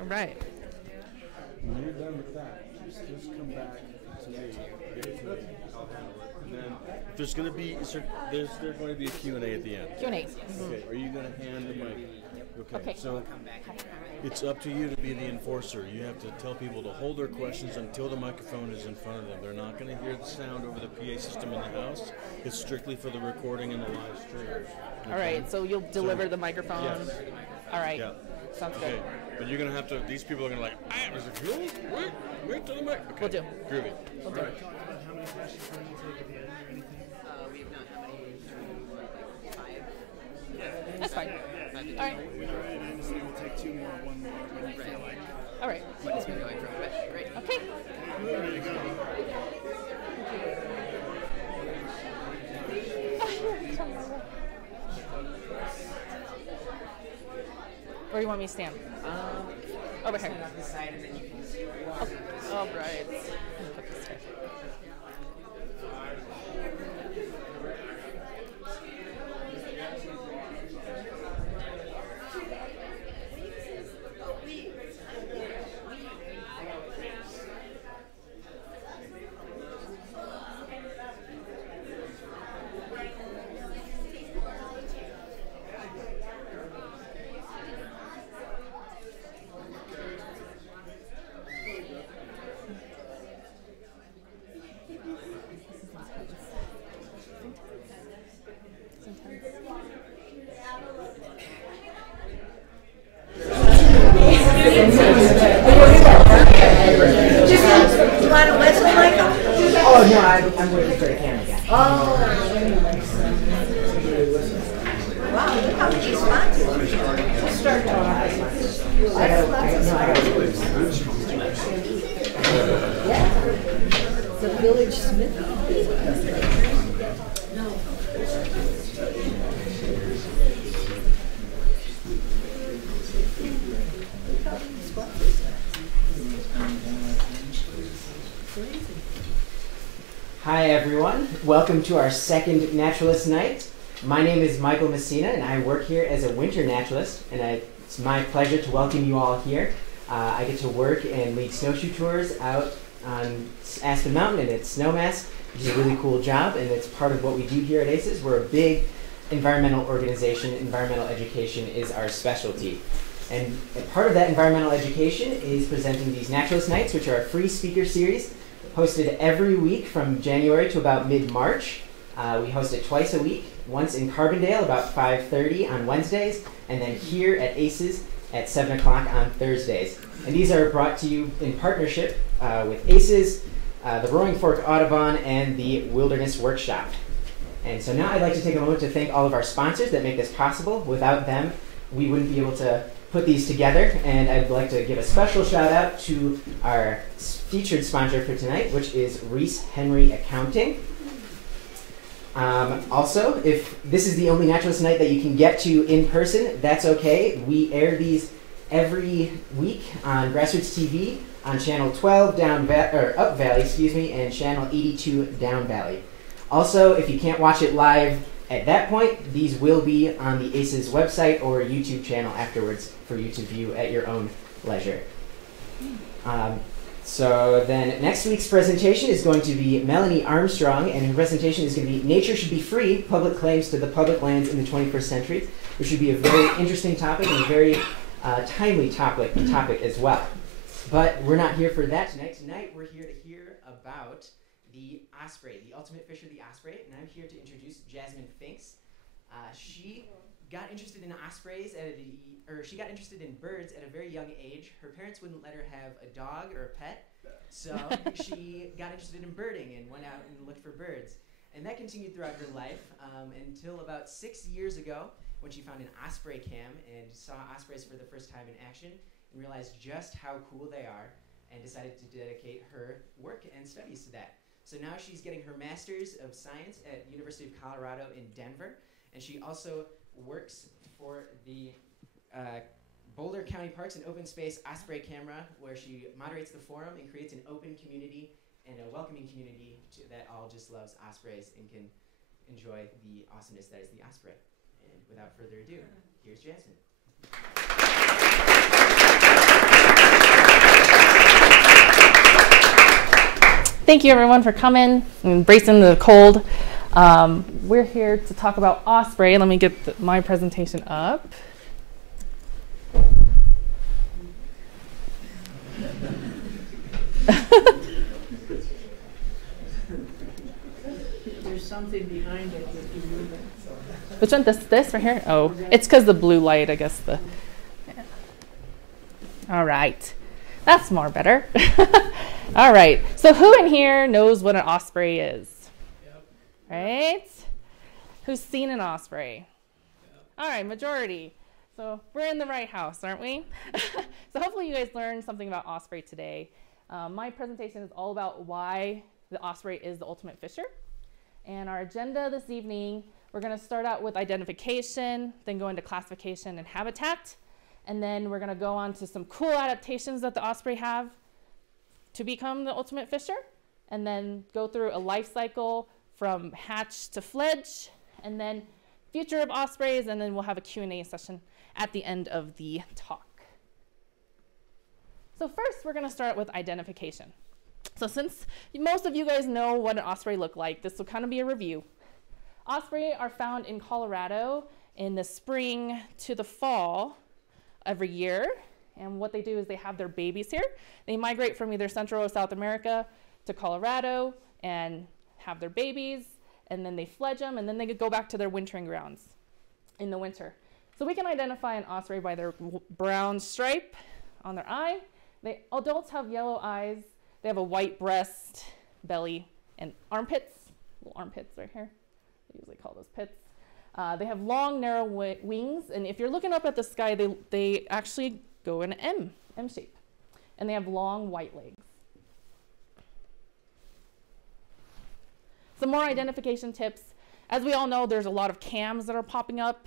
All right. When you're done with that, just come back to me. Give it to me. I'll handle it. And then there's going to be there's going to be a Q&A at the end. Q&A. Okay. Are you going to hand the mic? Okay. So it's up to you to be the enforcer. You have to tell people to hold their questions until the microphone is in front of them. They're not going to hear the sound over the PA system in the house. It's strictly for the recording and the live stream. Okay? All right. So you'll deliver the microphone. Yes. All right. Yeah. Sounds good. Okay. But you're going to have to, these people are going to like, is it fuel? Wait till the mic. Okay. We'll do. Groovy. We'll do. All right. How many questions can you take at the end or anything? We have not. How many? Like 5? That's fine. All right. And I understand we'll take 2 more, 1 more when you feel like. All right. What it's been going from. But great. Okay. There you go. Where do you want me to stand? Over here. Stand off the side and then you can see. All right. Let me put this here. You want to whistle, Michael? Oh, no, I'm waiting for the camera guy. Oh. Wow, look how many sponsors. Let's start Yeah. The Village Smith. Hi, everyone. Welcome to our second Naturalist Night. My name is Michael Messina, and I work here as a winter naturalist, and it's my pleasure to welcome you all here. I get to work and lead snowshoe tours out on Aspen Mountain and its snowmass, which is a really cool job, and it's part of what we do here at ACES. We're a big environmental organization. Environmental education is our specialty. And part of that environmental education is presenting these Naturalist Nights, which are a free speaker series hosted every week from January to about mid-March. We host it twice a week, once in Carbondale about 5:30 on Wednesdays, and then here at ACES at 7 o'clock on Thursdays. And these are brought to you in partnership with ACES, the Roaring Fork Audubon, and the Wilderness Workshop. And so now I'd like to take a moment to thank all of our sponsors that make this possible. Without them, we wouldn't be able to put these together, and I'd like to give a special shout out to our featured sponsor for tonight, which is Reese Henry Accounting. Also, if this is the only Naturalist Night that you can get to in person, that's okay. We air these every week on Grassroots TV on Channel 12 Up Valley, and Channel 82 Down Valley. Also, if you can't watch it live at that point, these will be on the ACES website or YouTube channel afterwards for you to view at your own leisure. So then next week's presentation is going to be Melanie Armstrong, and her presentation is going to be Nature Should Be Free, Public Claims to the Public Lands in the 21st Century, which should be a very interesting topic and a very timely topic as well. But we're not here for that tonight. Tonight we're here to hear about the osprey, the ultimate fisher, the osprey, and I'm here to introduce Jasmine Finks. She got interested in ospreys she got interested in birds at a very young age. Her parents wouldn't let her have a dog or a pet, so she got interested in birding and went out and looked for birds. And that continued throughout her life until about 6 years ago when she found an osprey cam and saw ospreys for the first time in action and realized just how cool they are and decided to dedicate her work and studies to that. So now she's getting her Master's of Science at University of Colorado in Denver, and she also works for the Boulder County Parks and Open Space Osprey Camera, where she moderates the forum and creates an open community and a welcoming community that all just loves ospreys and can enjoy the awesomeness that is the osprey. And without further ado, here's Jasmine. Thank you everyone for coming and embracing the cold. We're here to talk about Osprey. Let me get my presentation up. There's something behind it that you move it. Which one? This right here? Oh, it's because the blue light, I guess. All right. That's more better. All right. So who in here knows what an osprey is? Yep. Right? Who's seen an osprey? Yep. All right, majority. So we're in the right house, aren't we? So hopefully you guys learned something about osprey today. My presentation is all about why the osprey is the ultimate fisher. And our agenda this evening, we're going to start out with identification, then go into classification and habitat, and then we're going to go on to some cool adaptations that the osprey have to become the ultimate fisher, and then go through a life cycle from hatch to fledge, and then future of ospreys, and then we'll have a Q&A session at the end of the talk. So first, we're going to start with identification. So since most of you guys know what an osprey look like, this will kind of be a review. Osprey are found in Colorado in the spring to the fall every year. And what they do is they have their babies here. They migrate from either Central or South America to Colorado and have their babies, and then they fledge them, and then they go back to their wintering grounds in the winter. So we can identify an osprey by their brown stripe on their eye. Adults have yellow eyes. They have a white breast, belly, and armpits. Little armpits right here. We usually call those pits. They have long, narrow wings, and if you're looking up at the sky, they actually go in an M shape. And they have long white legs. Some more identification tips. As we all know, there's a lot of cams that are popping up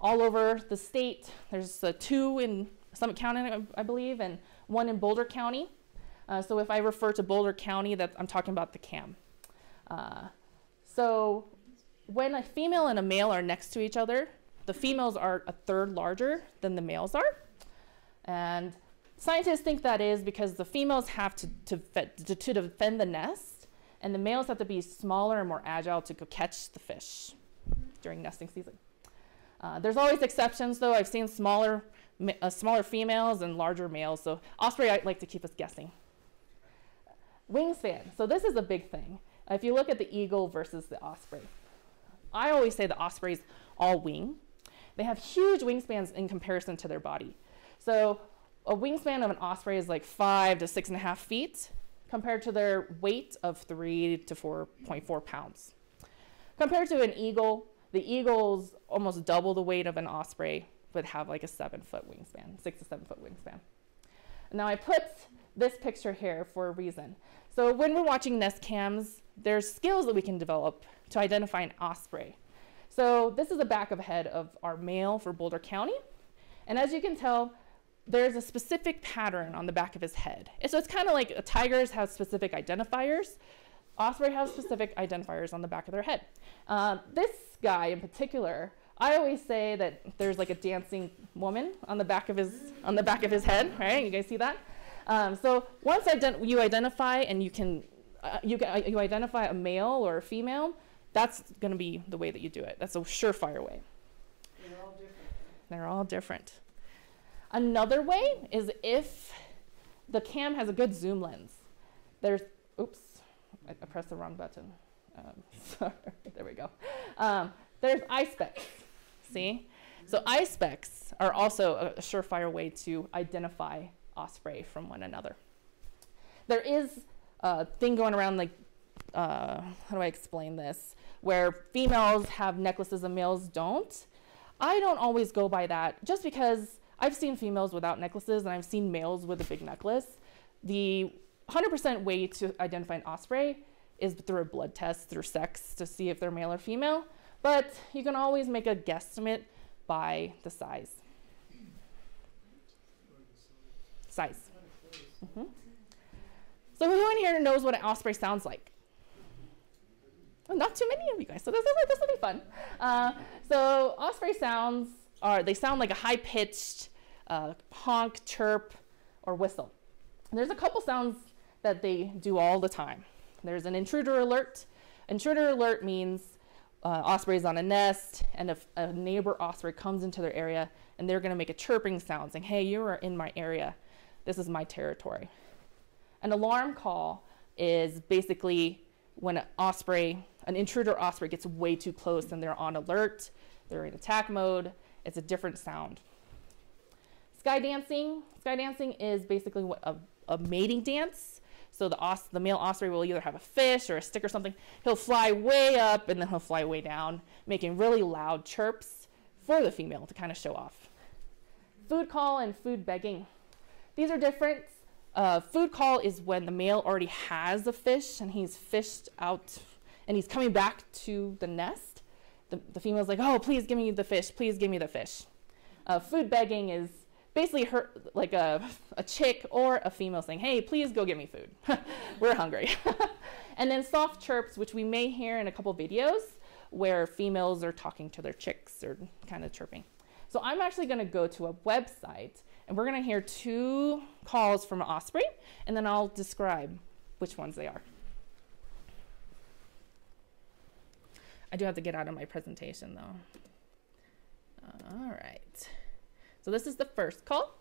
all over the state. There's 2 in Summit County, I believe, and 1 in Boulder County. So if I refer to Boulder County, I'm talking about the cam. So when a female and a male are next to each other, the females are a third larger than the males are. And scientists think that is because the females have to defend the nest, and the males have to be smaller and more agile to go catch the fish during nesting season. There's always exceptions, though. I've seen smaller females and larger males, so osprey like to keep us guessing. Wingspan. So this is a big thing. If you look at the eagle versus the osprey, I always say the osprey's all wing. They have huge wingspans in comparison to their body. So a wingspan of an osprey is like 5 to 6.5 feet compared to their weight of 3 to 4.4 pounds. Compared to an eagle, the eagle's almost double the weight of an osprey, but have like a 7-foot wingspan, 6 to 7 foot wingspan. Now I put this picture here for a reason. So when we're watching nest cams, there's skills that we can develop to identify an osprey. So this is the back of head of our male for Boulder County. And as you can tell, there's a specific pattern on the back of his head. And so it's kind of like tigers have specific identifiers. Osprey has specific identifiers on the back of their head. This guy in particular, I always say that there's like a dancing woman on the back of his head, right? You guys see that? So once you identify and you identify a male or a female, that's going to be the way that you do it. That's a surefire way. They're all different. They're all different. Another way is if the cam has a good zoom lens. Oops, I pressed the wrong button. Sorry, there we go. There's eye specks, see? So eye specks are also a surefire way to identify osprey from one another. There is a thing going around like, how do I explain this? Where females have necklaces and males don't. I don't always go by that just because I've seen females without necklaces and I've seen males with a big necklace. The 100% way to identify an osprey is through a blood test, through sex, to see if they're male or female. But you can always make a guesstimate by the size. Mm-hmm. So who in here knows what an osprey sounds like? Well, not too many of you guys, so this will be fun. So osprey sounds they sound like a high-pitched honk, chirp, or whistle. And there's a couple sounds that they do all the time. There's an intruder alert. Intruder alert means osprey's on a nest, and if a neighbor osprey comes into their area, and they're going to make a chirping sound saying, hey, you are in my area. This is my territory. An alarm call is basically when an intruder osprey gets way too close and they're on alert, they're in attack mode. It's a different sound. Sky dancing. Sky dancing is basically a mating dance. So the male osprey will either have a fish or a stick or something. He'll fly way up and then he'll fly way down, making really loud chirps for the female to kind of show off. Food call and food begging. These are different. Food call is when the male already has a fish and he's fished out and he's coming back to the nest. The female's like, oh, please give me the fish. Please give me the fish. Food begging is basically like a chick or a female saying, hey, please go get me food. We're hungry. And then soft chirps, which we may hear in a couple videos where females are talking to their chicks or kind of chirping. So I'm actually going to go to a website and we're going to hear 2 calls from an osprey, and then I'll describe which ones they are. I do have to get out of my presentation though. All right. So this is the first call.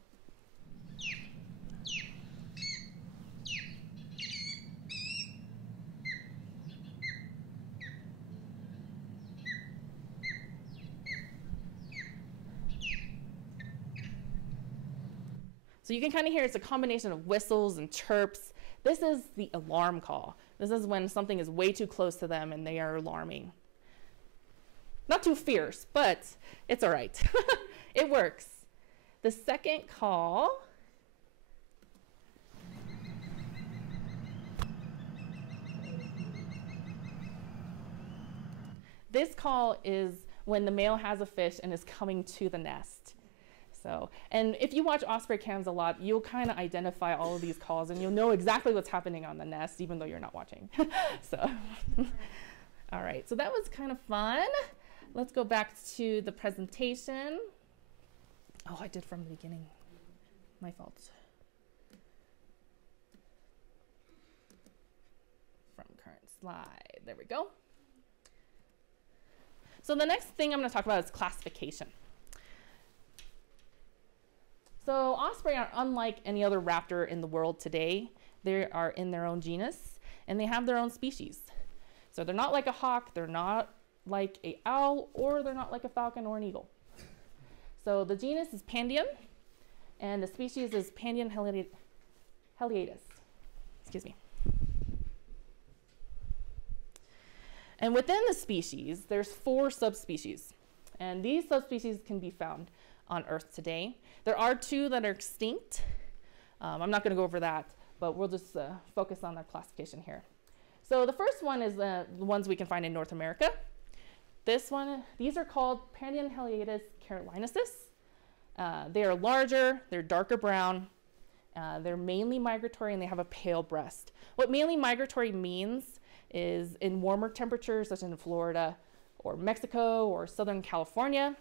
So you can kind of hear it's a combination of whistles and chirps. This is the alarm call. This is when something is way too close to them and they are alarming. Not too fierce, but it's all right. It works. The second call this call is when the male has a fish and is coming to the nest. So, and if you watch osprey cams a lot, you'll kind of identify all of these calls and you'll know exactly what's happening on the nest, even though you're not watching. So, all right, so that was kind of fun. Let's go back to the presentation. Oh, I did from the beginning. My fault. From current slide. There we go. So the next thing I'm going to talk about is classification. So osprey are unlike any other raptor in the world today. They are in their own genus, and they have their own species. So they're not like a hawk, they're not like an owl, or they're not like a falcon or an eagle. So the genus is Pandion, and the species is Pandion heliatus. Excuse me. And within the species, there's 4 subspecies. And these subspecies can be found on Earth today. There are 2 that are extinct. I'm not going to go over that, but we'll just focus on the classification here. So the first one is the ones we can find in North America. These are called Pandion heliatus carolinensis. They are larger, they're darker brown, they're mainly migratory, and they have a pale breast. What mainly migratory means is in warmer temperatures, such as in Florida or Mexico or Southern California,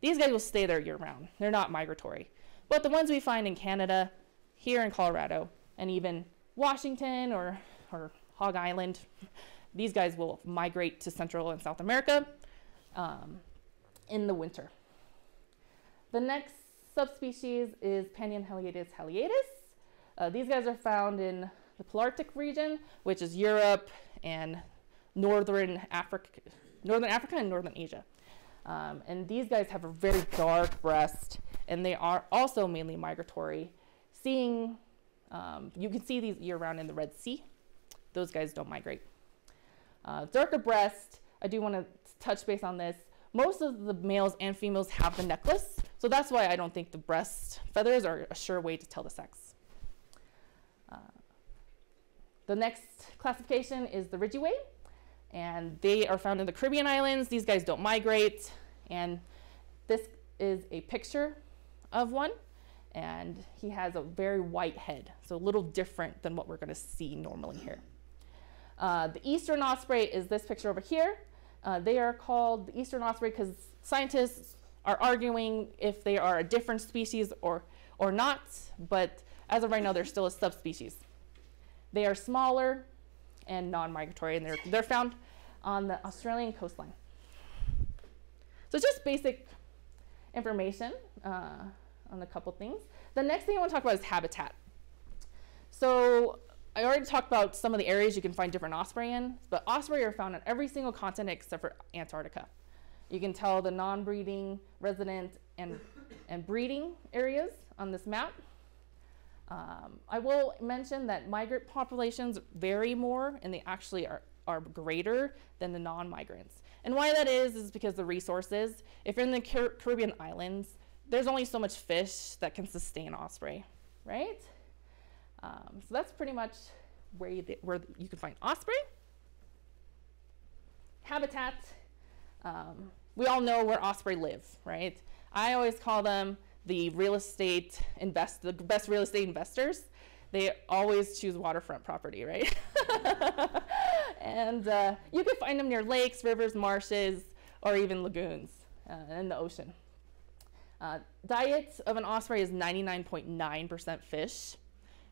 these guys will stay there year round. They're not migratory. But the ones we find in Canada, here in Colorado, and even Washington or Hog Island, these guys will migrate to Central and South America in the winter. The next subspecies is Pandion heliatus heliatus. These guys are found in the Palearctic region, which is Europe and Northern Africa and Northern Asia. And these guys have a very dark breast, and they are also mainly migratory. You can see these year-round in the Red Sea. Those guys don't migrate. Darker breast, I do want to touch base on this. Most of the males and females have the necklace, so that's why I don't think the breast feathers are a sure way to tell the sex. The next classification is the Ridgeway, and they are found in the Caribbean islands. These guys don't migrate, and this is a picture of one, and he has a very white head, so a little different than what we're going to see normally here. The Eastern Osprey is this picture over here. They are called the Eastern Osprey because scientists are arguing if they are a different species or not, but as of right now, they're still a subspecies. They are smaller, and non-migratory, and they're found on the Australian coastline. So just basic information on a couple things. The next thing I want to talk about is habitat. So I already talked about some of the areas you can find different osprey in, but osprey are found on every single continent except for Antarctica. You can tell the non-breeding, resident, and breeding areas on this map. I will mention that migrant populations vary more, and they actually are greater than the non-migrants. And why that is because the resources. If you're in the Caribbean islands, there's only so much fish that can sustain osprey, right? So that's pretty much where you can find osprey. Habitat. We all know where osprey live, right? I always call them the best real estate investors. They always choose waterfront property, right? And you can find them near lakes, rivers, marshes, or even lagoons in the ocean. Diet of an osprey is 99.9% fish.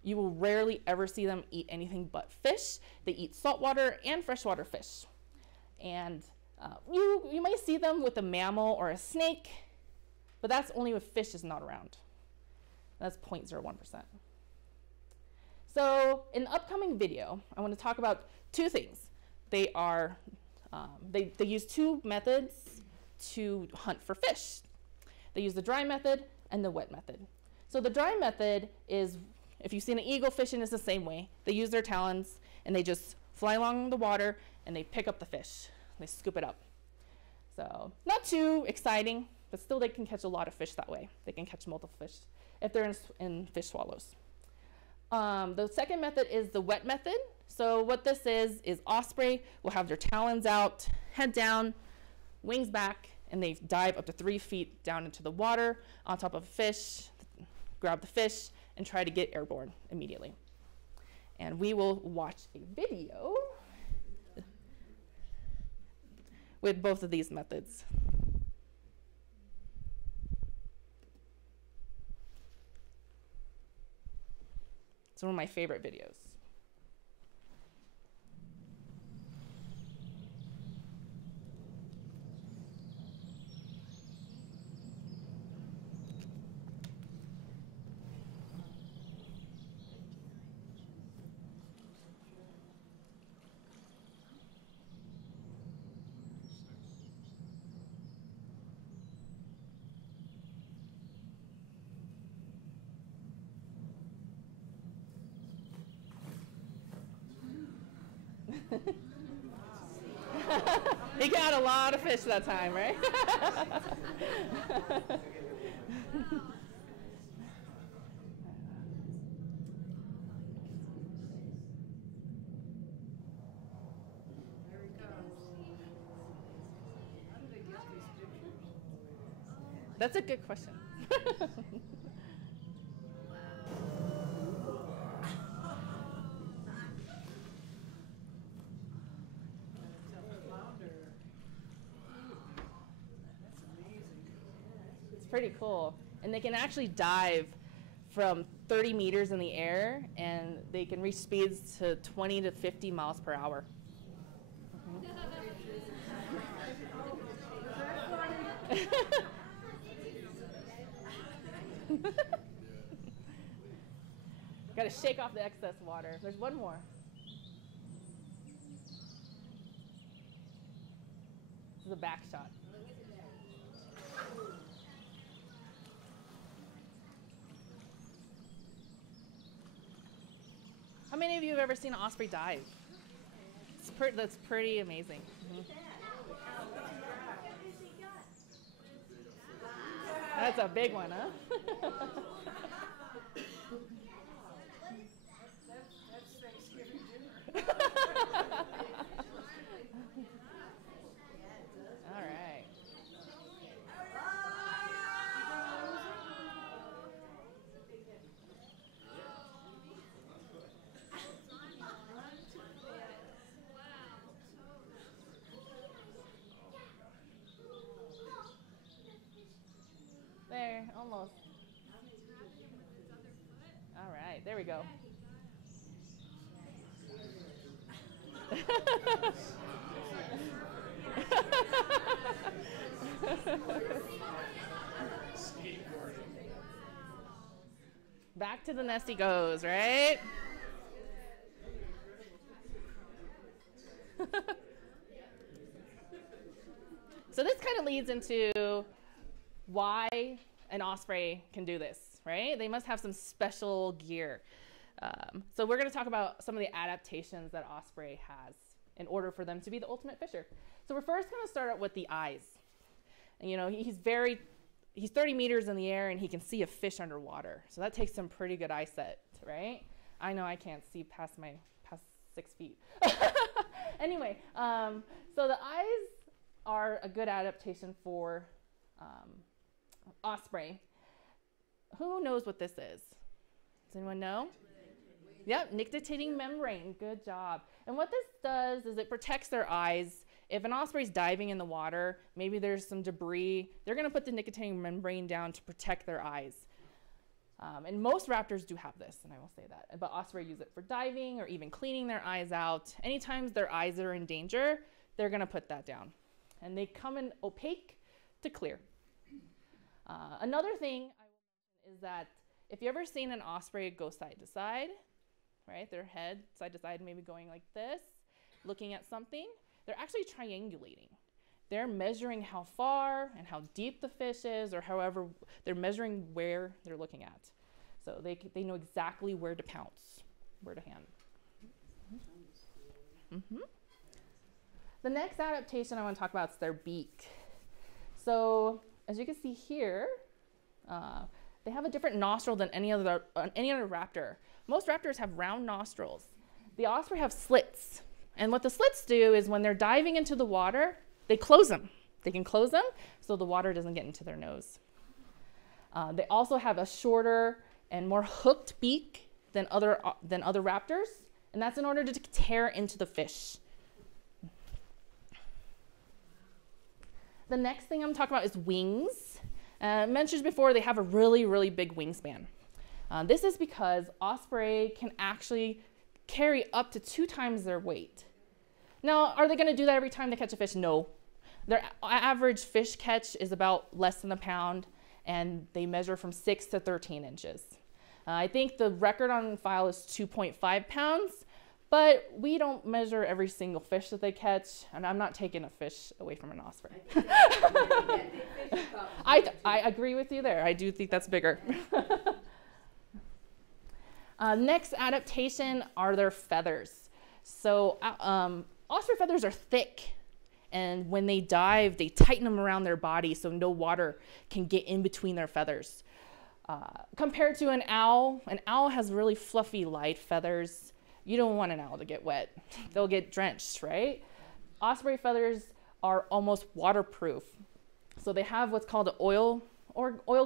You will rarely ever see them eat anything but fish. They eat saltwater and freshwater fish. And you may see them with a mammal or a snake, but that's only if fish is not around. That's 0.01%. So in the upcoming video, I want to talk about two things. They use two methods to hunt for fish. They use the dry method and the wet method. So the dry method is, if you've seen an eagle fishing, it's the same way. They use their talons and they just fly along the water and they pick up the fish. They scoop it up. So not too exciting, but still they can catch a lot of fish that way. They can catch multiple fish if they're in fish swallows. The second method is the wet method. So what this is osprey will have their talons out, head down, wings back, and they dive up to 3 feet down into the water on top of a fish, grab the fish, and try to get airborne immediately. And we will watch a video with both of these methods. It's one of my favorite videos. He got a lot of fish that time, right? That's a good question. Pretty cool. And they can actually dive from 30 meters in the air, and they can reach speeds to 20 to 50 miles per hour. Got to shake off the excess water. There's one more. This is a back shot. How many of you have ever seen an osprey dive? That's pretty amazing. That's a big one, huh? That's Thanksgiving dinner. All right. There, almost. Back to the nest he goes, right? So this kind of leads into why an osprey can do this, right? They must have some special gear. So we're going to talk about some of the adaptations that osprey has in order for them to be the ultimate fisher. So we're first going to start out with the eyes. And, you know, he's 30 meters in the air and he can see a fish underwater. So that takes some pretty good eyesight, right? I know I can't see past 6 feet. Anyway, so the eyes are a good adaptation for osprey. Who knows what this is? Does anyone know? Yep, nictitating membrane. Good job. And what this does is it protects their eyes. If an osprey's diving in the water, maybe there's some debris, they're going to put the nictitating membrane down to protect their eyes. And most raptors do have this, and I will say that. But osprey use it for diving or even cleaning their eyes out. Anytime their eyes are in danger, they're going to put that down. And they come in opaque to clear. Another thing I will mention is that if you've ever seen an osprey go side to side, right, their head side to side, maybe going like this, looking at something, they're actually triangulating. They're measuring how far and how deep the fish is, or however, they're measuring where they're looking at. So they know exactly where to pounce, where to hand. The next adaptation I want to talk about is their beak. So as you can see here, they have a different nostril than any other raptor. Most raptors have round nostrils. The osprey have slits. And what the slits do is when they're diving into the water, they close them. They can close them so the water doesn't get into their nose. They also have a shorter and more hooked beak than other raptors, and that's in order to tear into the fish. The next thing I'm talking about is wings. Mentioned before, they have a really, really big wingspan. This is because osprey can actually carry up to 2 times their weight. Now, are they going to do that every time they catch a fish? No. Their average fish catch is about less than a pound, and they measure from 6 to 13 inches. I think the record on file is 2.5 pounds, but we don't measure every single fish that they catch, and I'm not taking a fish away from an osprey. I agree with you there. I do think that's bigger. Next adaptation are their feathers. So osprey feathers are thick, and when they dive, they tighten them around their body so no water can get in between their feathers. Compared to an owl has really fluffy, light feathers. You don't want an owl to get wet. They'll get drenched, right? Osprey feathers are almost waterproof. So they have what's called an oil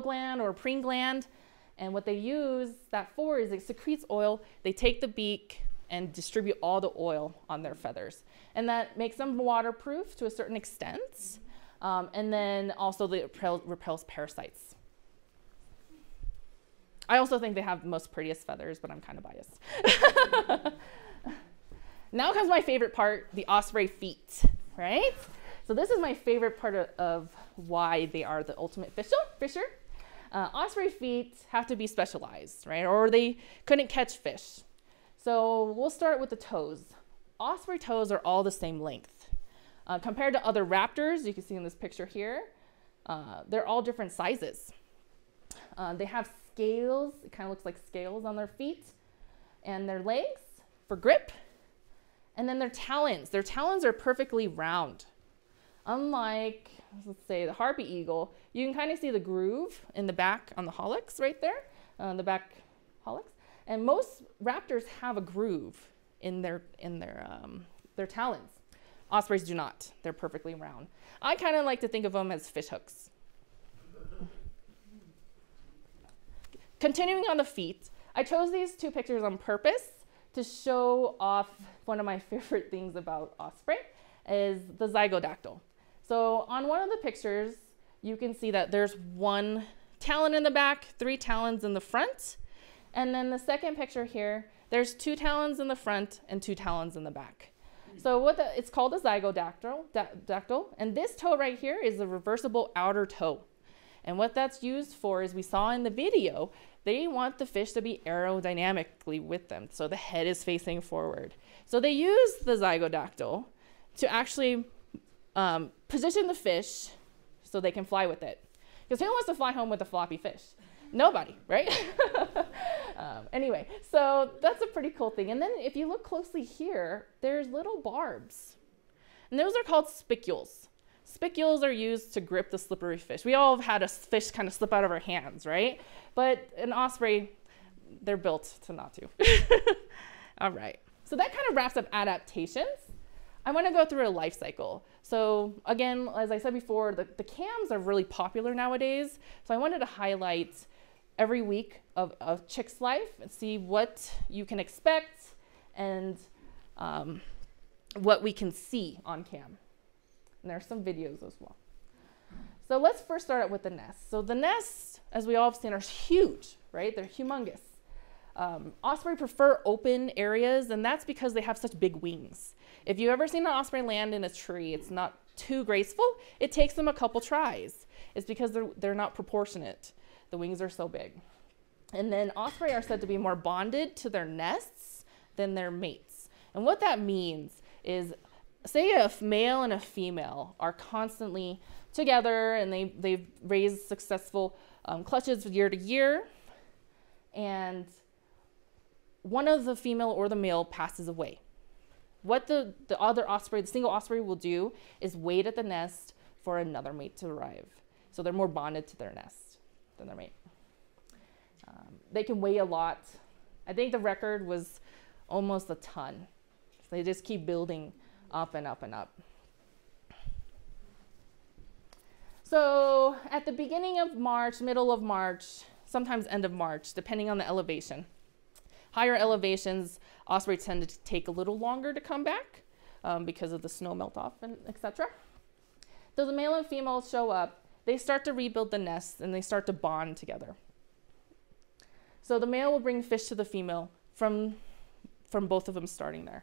gland or a preen gland. And what they use that for is it secretes oil. They take the beak and distribute all the oil on their feathers. And that makes them waterproof to a certain extent. And then also it repels parasites. I also think they have the most prettiest feathers, but I'm kind of biased. Now comes my favorite part, the osprey feet, right? So this is my favorite part of why they are the ultimate fisher. Osprey feet have to be specialized, right? Or they couldn't catch fish. So we'll start with the toes. Osprey toes are all the same length. Compared to other raptors, you can see in this picture here, they're all different sizes. They have scales, it kind of looks like scales on their feet, and their legs for grip, and then their talons. Their talons are perfectly round. Unlike, let's say, the harpy eagle, you can kind of see the groove in the back on the hallux right there, the back hallux. And most raptors have a groove in their talons. Ospreys do not. They're perfectly round. I kind of like to think of them as fish hooks. Continuing on the feet, I chose these 2 pictures on purpose to show off one of my favorite things about osprey is the zygodactyl. So on one of the pictures, you can see that there's 1 talon in the back, 3 talons in the front. And then the second picture here, there's 2 talons in the front and 2 talons in the back. So it's called a zygodactyl, and this toe right here is a reversible outer toe. And what that's used for is, we saw in the video, they want the fish to be aerodynamically with them, so the head is facing forward. So they use the zygodactyl to actually position the fish so they can fly with it. Because who wants to fly home with a floppy fish? Nobody, right? Anyway, so that's a pretty cool thing. And then if you look closely here, there's little barbs. And those are called spicules. Spicules are used to grip the slippery fish. We all have had a fish kind of slip out of our hands, right? But an osprey, they're built to not to. All right. So that kind of wraps up adaptations. I want to go through a life cycle. So again, as I said before, the cams are really popular nowadays. So I wanted to highlight every week of a chick's life and see what you can expect and what we can see on cam. And there are some videos as well. So let's first start out with the nests. So the nests, as we all have seen, are huge, right? They're humongous. Osprey prefer open areas, and that's because they have such big wings. If you've ever seen an osprey land in a tree, it's not too graceful. It takes them a couple tries. It's because they're not proportionate. The wings are so big. And then osprey are said to be more bonded to their nests than their mates. And what that means is, say a male and a female are constantly together and they've raised successful clutches year to year, and one of the female or the male passes away. What the other osprey, the single osprey, will do is wait at the nest for another mate to arrive. So they're more bonded to their nest than their mate. They can weigh a lot. I think the record was almost a ton. So they just keep building up and up and up. So at the beginning of March, middle of March, sometimes end of March, depending on the elevation. Higher elevations, osprey tend to take a little longer to come back because of the snow melt off and etc. So the male and female show up, they start to rebuild the nest and they start to bond together. So the male will bring fish to the female from both of them starting there.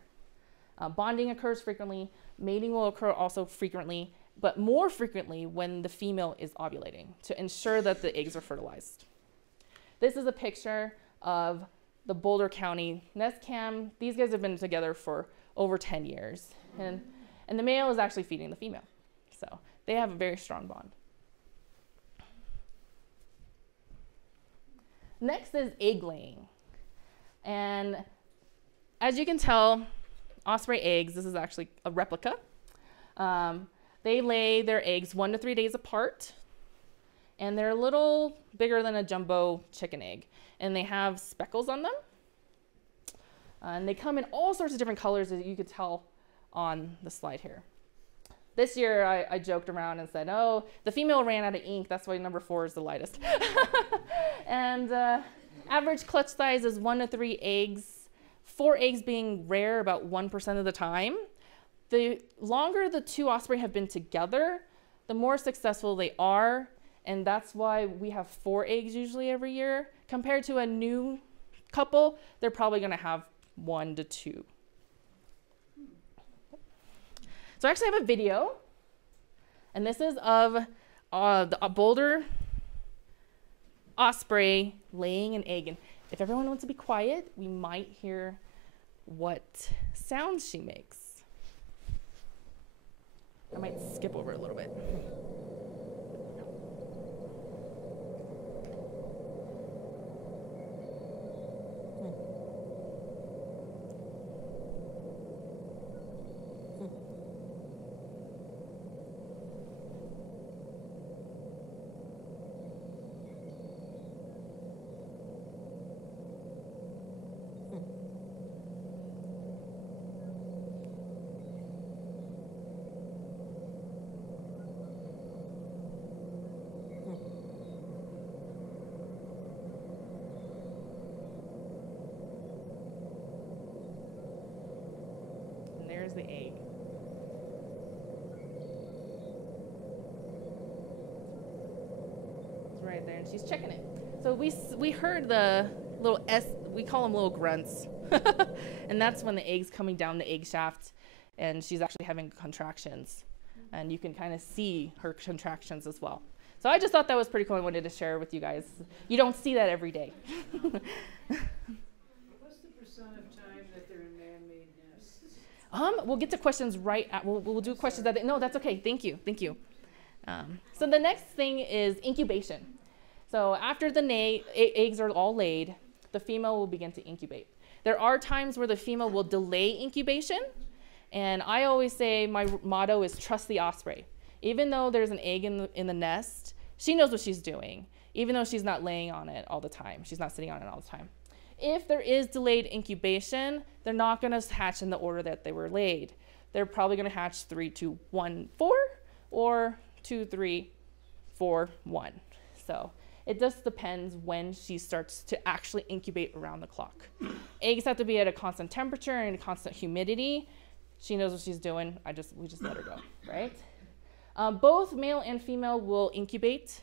Bonding occurs frequently, mating will occur also frequently, but more frequently when the female is ovulating to ensure that the eggs are fertilized. This is a picture of the Boulder County nest cam. These guys have been together for over 10 years. And the male is actually feeding the female. So they have a very strong bond. Next is egg laying. And as you can tell, osprey eggs, this is actually a replica. They lay their eggs 1 to 3 days apart. And they're a little bigger than a jumbo chicken egg. And they have speckles on them. And they come in all sorts of different colors, as you could tell on the slide here. This year, I joked around and said, oh, the female ran out of ink. That's why number 4 is the lightest. And average clutch size is 1 to 3 eggs. 4 eggs being rare about 1% of the time. The longer the two osprey have been together, the more successful they are. And that's why we have 4 eggs usually every year. Compared to a new couple, they're probably going to have 1 to 2. So I actually have a video, and this is of the Boulder osprey laying an egg. And if everyone wants to be quiet, we might hear what sounds she makes. I might skip over a little bit. There's the egg. It's right there, and she's checking it. So we heard the little we call them little grunts. And that's when the egg's coming down the egg shaft. and she's actually having contractions. And you can kind of see her contractions as well. So I just thought that was pretty cool. I wanted to share with you guys. You don't see that every day. What's the percent of time that they're in man-made nests? We'll get to questions right at, we'll do questions at the, no, that's okay. Thank you. So the next thing is incubation. So after the eggs are all laid, the female will begin to incubate. There are times where the female will delay incubation. And I always say my motto is trust the osprey. Even though there's an egg in the nest, she knows what she's doing, even though she's not laying on it all the time. She's not sitting on it all the time. If there is delayed incubation, they're not going to hatch in the order that they were laid. They're probably going to hatch 3, 2, 1, 4, or 2, 3, 4, 1. So it just depends when she starts to actually incubate around the clock. Eggs have to be at a constant temperature and constant humidity. She knows what she's doing. We just let her go, right? Both male and female will incubate.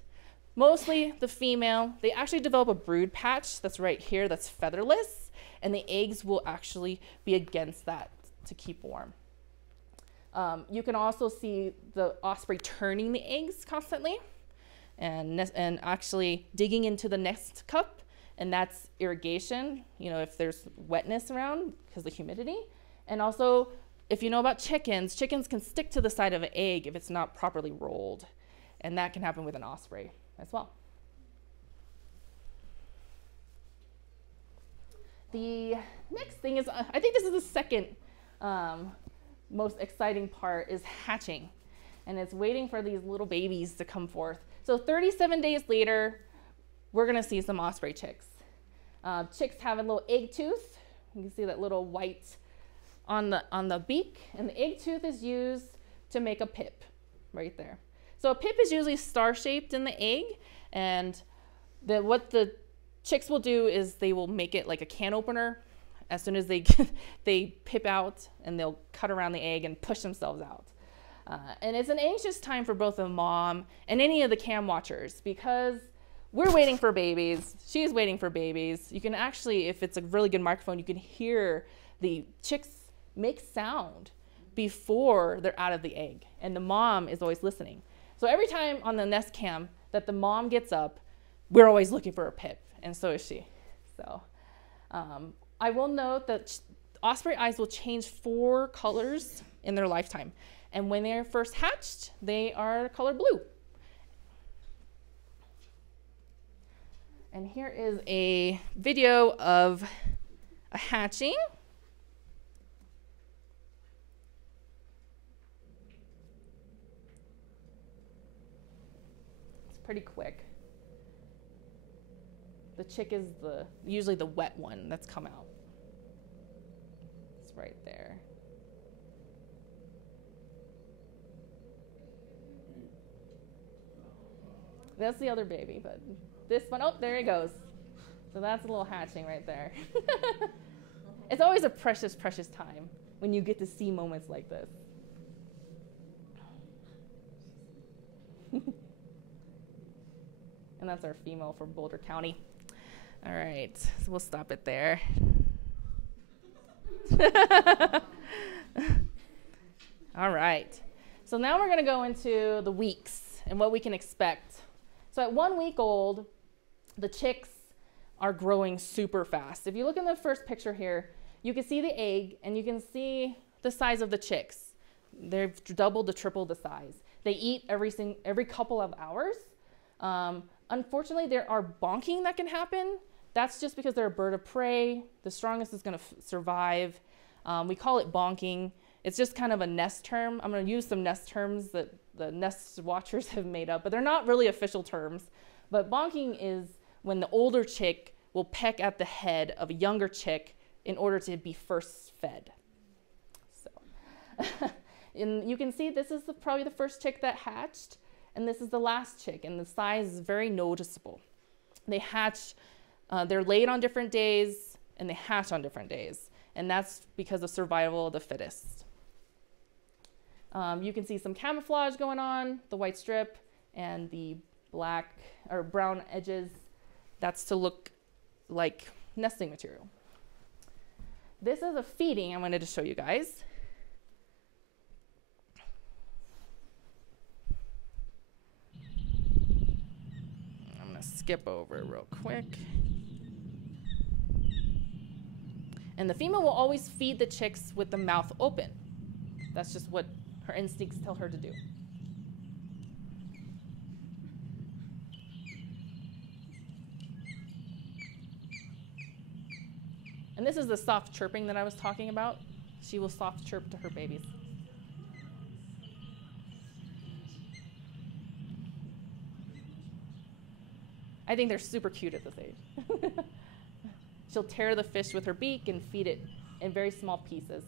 Mostly the female, they actually develop a brood patch that's right here that's featherless, and the eggs will actually be against that to keep warm. You can also see the osprey turning the eggs constantly and actually digging into the nest cup, and that's irrigation, if there's wetness around because of the humidity. And also, if you know about chickens can stick to the side of an egg if it's not properly rolled, and that can happen with an osprey as well. The next thing is, I think this is the second most exciting part, is hatching, and it's waiting for these little babies to come forth. So 37 days later, we're gonna see some osprey chicks. Chicks have a little egg tooth. You can see that little white on the beak, and the egg tooth is used to make a pip right there. So a pip is usually star-shaped in the egg, and what the chicks will do is they will make it like a can opener as soon as they pip out, and they'll cut around the egg and push themselves out. And it's an anxious time for both the mom and any of the cam watchers, because we're waiting for babies, she's waiting for babies. You can actually, if it's a really good microphone, you can hear the chicks make sound before they're out of the egg, and the mom is always listening. So every time on the nest cam that the mom gets up, we're always looking for a pip, and so is she. So I will note that osprey eyes will change 4 colors in their lifetime, and when they're first hatched, they are color blue. And here is a video of a hatching. Pretty quick. The chick is usually the wet one that's come out. It's right there. That's the other baby, but this one, oh, there he goes. So that's a little hatching right there. It's always a precious, precious time when you get to see moments like this. And that's our female from Boulder County. All right, so we'll stop it there. All right, so now we're gonna go into the weeks and what we can expect. So at 1 week old, the chicks are growing super fast. If you look in the first picture here, you can see the egg and you can see the size of the chicks. They've doubled to tripled the size. They eat every couple of hours. Unfortunately, there are bonking that can happen. That's just because they're a bird of prey. The strongest is going to survive. We call it bonking. It's just kind of a nest term. I'm going to use some nest terms that the nest watchers have made up, but they're not really official terms. But bonking is when the older chick will peck at the head of a younger chick in order to be first fed. So, and you can see this is probably the first chick that hatched. And this is the last chick, and the size is very noticeable. They hatch, they're laid on different days, and they hatch on different days. And that's because of survival of the fittest. You can see some camouflage going on, the white strip, and the black or brown edges. That's to look like nesting material. This is a feeding I wanted to show you guys. skip over it real quick. And the female will always feed the chicks with the mouth open. That's just what her instincts tell her to do. And this is the soft chirping that I was talking about. She will soft chirp to her babies. I think they're super cute at this age. She'll tear the fish with her beak and feed it in very small pieces.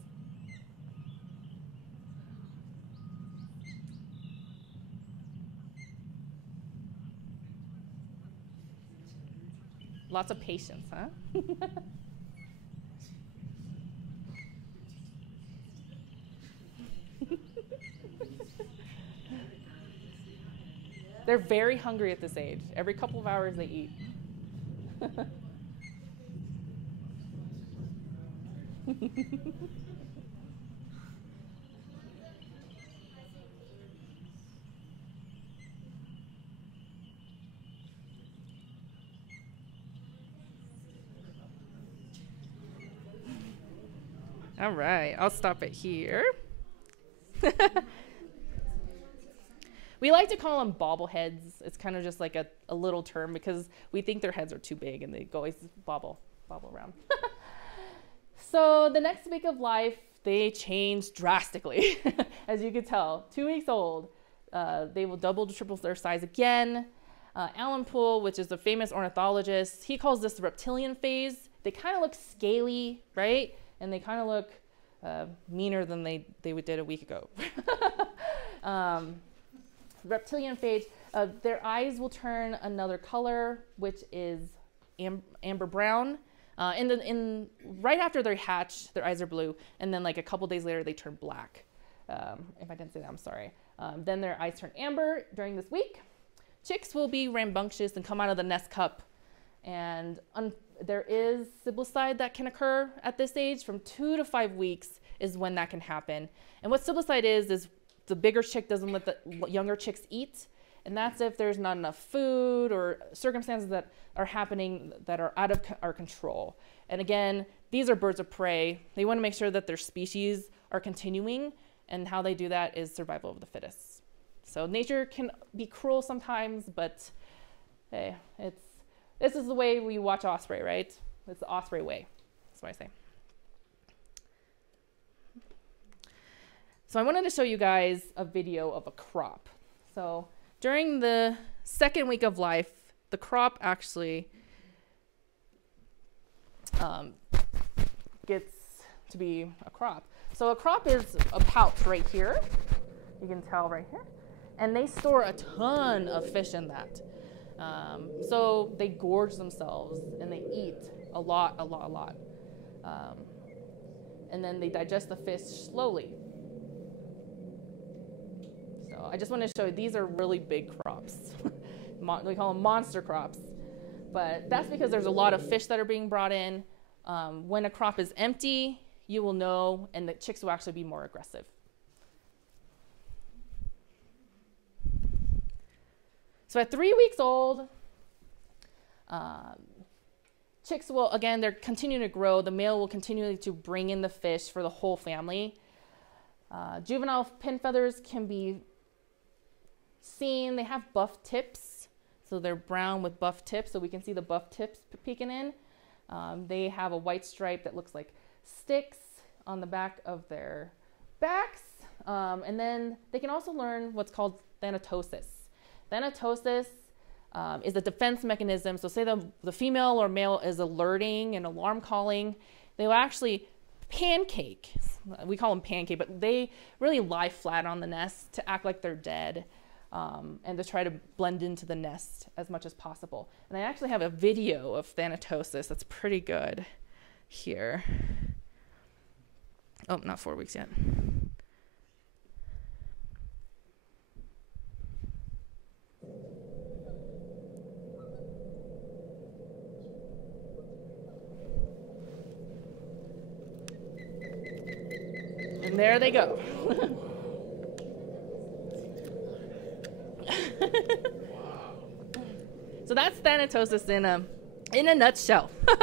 Lots of patience, huh? They're very hungry at this age. Every couple of hours they eat. All right, I'll stop it here. We like to call them bobbleheads. It's kind of just like a little term because we think their heads are too big and they always bobble around. So the next week of life, they change drastically. As you can tell, 2 weeks old, they will double to triple their size again. Alan Poole, which is a famous ornithologist, he calls this the reptilian phase. They kind of look scaly, right? And they kind of look meaner than they did a week ago. Reptilian phase, their eyes will turn another color, which is amber brown. Right after they hatch, their eyes are blue, and then like a couple days later, they turn black. If I didn't say that, I'm sorry. Then their eyes turn amber during this week. Chicks will be rambunctious and come out of the nest cup. And there is siblicide that can occur at this age. From 2 to 5 weeks is when that can happen. And what siblicide is the bigger chick doesn't let the younger chicks eat. And that's if there's not enough food or circumstances that are happening that are out of our control. And again, these are birds of prey. They want to make sure that their species are continuing, and how they do that is survival of the fittest. So nature can be cruel sometimes, but hey, this is the way we watch Osprey, right? It's the Osprey way. That's what I say. So I wanted to show you guys a video of a crop. So during the second week of life, the crop actually gets to be a crop. So a crop is a pouch right here. You can tell right here. And they store a ton of fish in that. So they gorge themselves and they eat a lot. And then they digest the fish slowly. So I just want to show you, these are really big crops. We call them monster crops. But that's because there's a lot of fish that are being brought in. When a crop is empty, you will know, and the chicks will actually be more aggressive. So at 3 weeks old, chicks will, again, they're continuing to grow. The male will continue to bring in the fish for the whole family. Juvenile pin feathers can be seen. They have buff tips. So they're brown with buff tips, so we can see the buff tips peeking in. They have a white stripe that looks like sticks on the back of their backs. And then they can also learn what's called thanatosis. Thanatosis is a defense mechanism. So say the female or male is alerting and alarm calling, they will actually pancake. We call them pancake, but they really lie flat on the nest to act like they're dead. And to try to blend into the nest as much as possible. And I actually have a video of thanatosis that's pretty good here. Oh, not 4 weeks yet. And there they go. So that's thanatosis in a nutshell. Do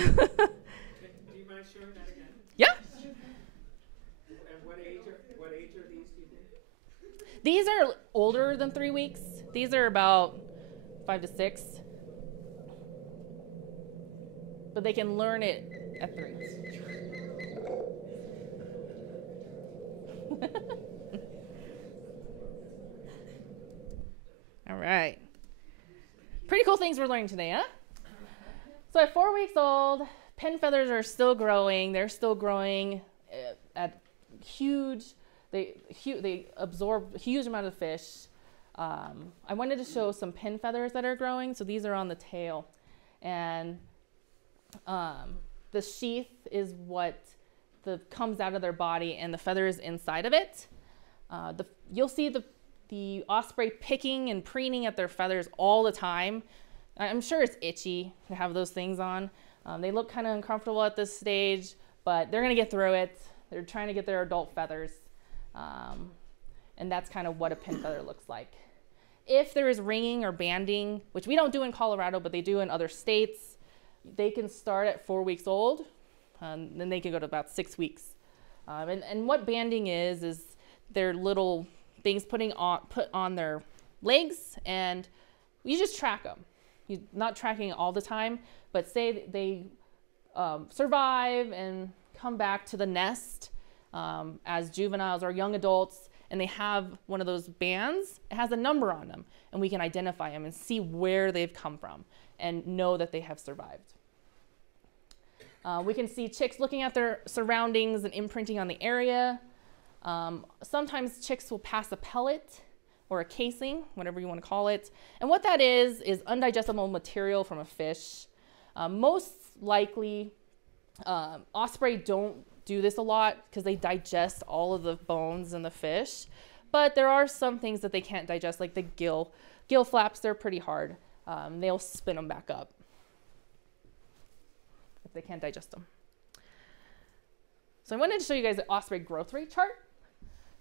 you mind sharing that again? Yeah. And what age are these, do you think? These are older than 3 weeks. These are about 5 to 6. But they can learn it at 3. All right. Pretty cool things we're learning today, huh? So at 4 weeks old, pin feathers are still growing. They're still growing at huge. They absorb a huge amount of fish. I wanted to show some pin feathers that are growing. So these are on the tail, and the sheath is what comes out of their body, and the feather is inside of it. You'll see the osprey picking and preening at their feathers all the time. I'm sure it's itchy to have those things on. They look kind of uncomfortable at this stage, but they're going to get through it. They're trying to get their adult feathers. And that's kind of what a pin feather looks like. If there is ringing or banding, which we don't do in Colorado, but they do in other states, they can start at 4 weeks old, then they can go to about 6 weeks. And what banding is their little things put on their legs, and you just track them. You're not tracking all the time, but say they survive and come back to the nest as juveniles or young adults, and they have one of those bands. It has a number on them, and we can identify them and see where they've come from and know that they have survived. We can see chicks looking at their surroundings and imprinting on the area. Sometimes chicks will pass a pellet or a casing, whatever you want to call it. And what that is undigestible material from a fish. Most likely, osprey don't do this a lot because they digest all of the bones in the fish. But there are some things that they can't digest, like the gill flaps. They're pretty hard. They'll spin them back up if they can't digest them. So I wanted to show you guys the osprey growth rate chart.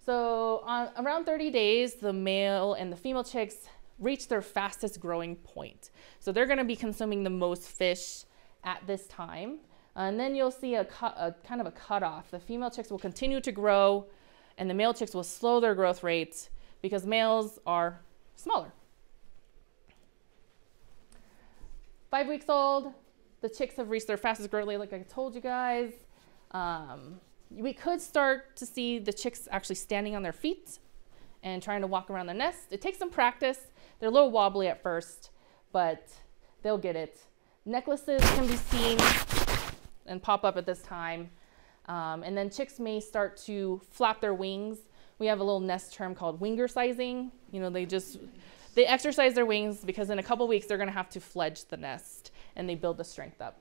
So around 30 days, the male and the female chicks reach their fastest growing point. So they're going to be consuming the most fish at this time. And then you'll see a kind of a cutoff. The female chicks will continue to grow, and the male chicks will slow their growth rates because males are smaller. 5 weeks old, the chicks have reached their fastest growth rate, like I told you guys. We could start to see the chicks actually standing on their feet and trying to walk around the nest. It takes some practice. They're a little wobbly at first, but they'll get it. Necklaces can be seen and pop up at this time. And then chicks may start to flap their wings. We have a little nest term called wingersizing. You know, they exercise their wings because in a couple weeks they're going to have to fledge the nest, and they build the strength up.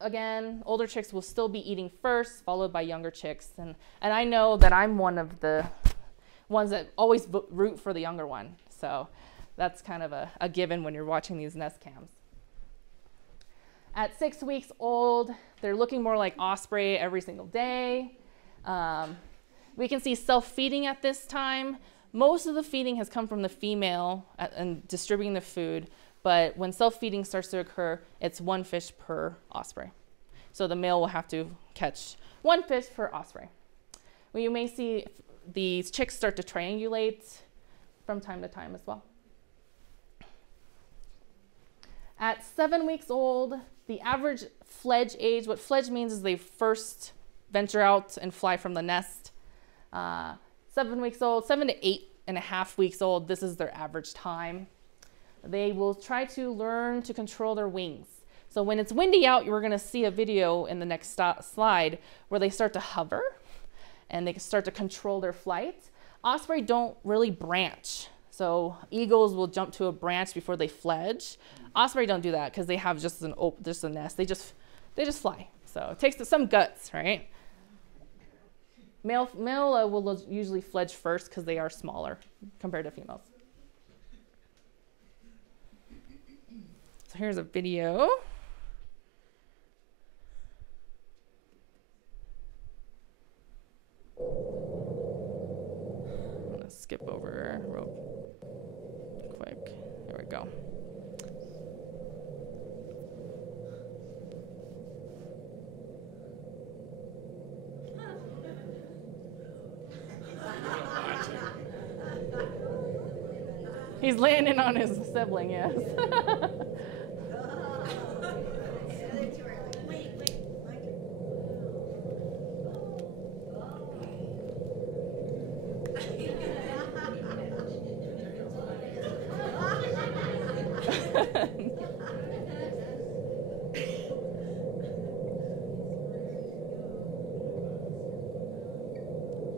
Again, older chicks will still be eating first, followed by younger chicks. And I know that I'm one of the ones that always root for the younger one. So that's kind of a given when you're watching these nest cams. At 6 weeks old, they're looking more like osprey every single day. We can see self-feeding at this time. Most of the feeding has come from the female and distributing the food. But when self-feeding starts to occur, it's 1 fish per osprey. So the male will have to catch 1 fish per osprey. Well, you may see these chicks start to triangulate from time to time as well. At 7 weeks old, the average fledge age, what fledge means is they first venture out and fly from the nest. 7 weeks old, 7 to 8.5 weeks old, this is their average time. They will try to learn to control their wings. So when it's windy out, you're going to see a video in the next slide where they start to hover and they can start to control their flight. Osprey don't really branch. So eagles will jump to a branch before they fledge. Osprey don't do that because they have just a nest. They just fly. So it takes some guts, right? Male will usually fledge first because they are smaller compared to females. So here's a video. I'm gonna skip over. He's landing on his sibling, yes.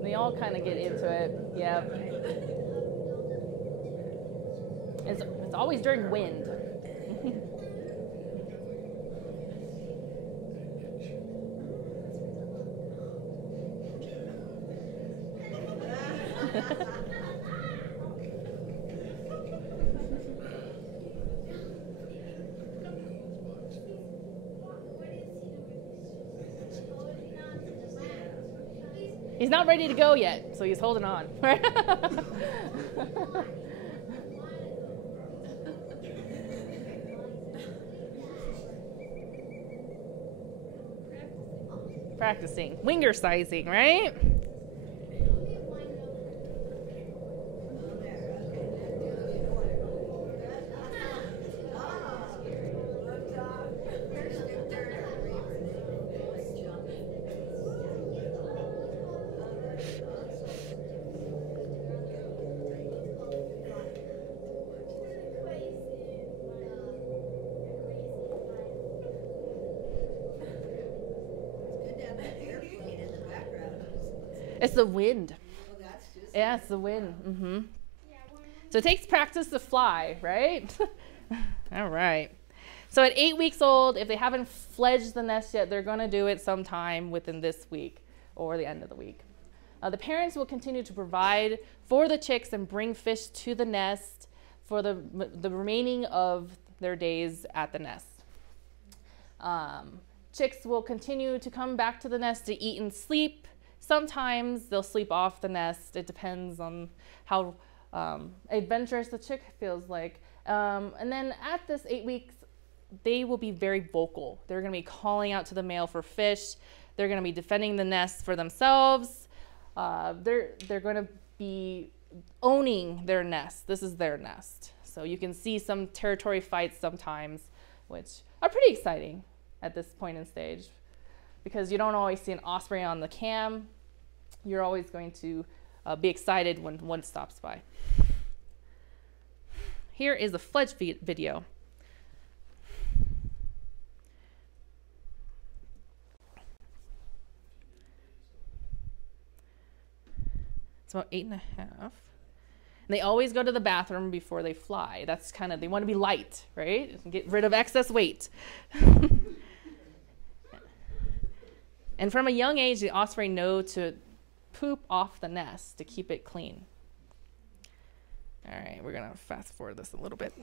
They all kind of get into it. Yep. It's always during wind. He's not ready to go yet, so he's holding on. Practicing. Winger sizing, right? It's the wind. Yeah, it's the wind. Mm-hmm. So it takes practice to fly, right? All right. So at 8 weeks old, if they haven't fledged the nest yet, they're going to do it sometime within this week or the end of the week. The parents will continue to provide for the chicks and bring fish to the nest for the remaining of their days at the nest. Chicks will continue to come back to the nest to eat and sleep. Sometimes they'll sleep off the nest. It depends on how adventurous the chick feels like. And then at this 8 weeks, they will be very vocal. They're going to be calling out to the male for fish. They're going to be defending the nest for themselves. They're going to be owning their nest. This is their nest. So you can see some territory fights sometimes, which are pretty exciting at this point in stage, because you don't always see an osprey on the cam. You're always going to be excited when one stops by. Here is a Fledge video. It's about 8.5. And they always go to the bathroom before they fly. That's kind of, they want to be light, right? Get rid of excess weight. And from a young age, the osprey know to poop off the nest to keep it clean. All right, we're gonna fast forward this a little bit.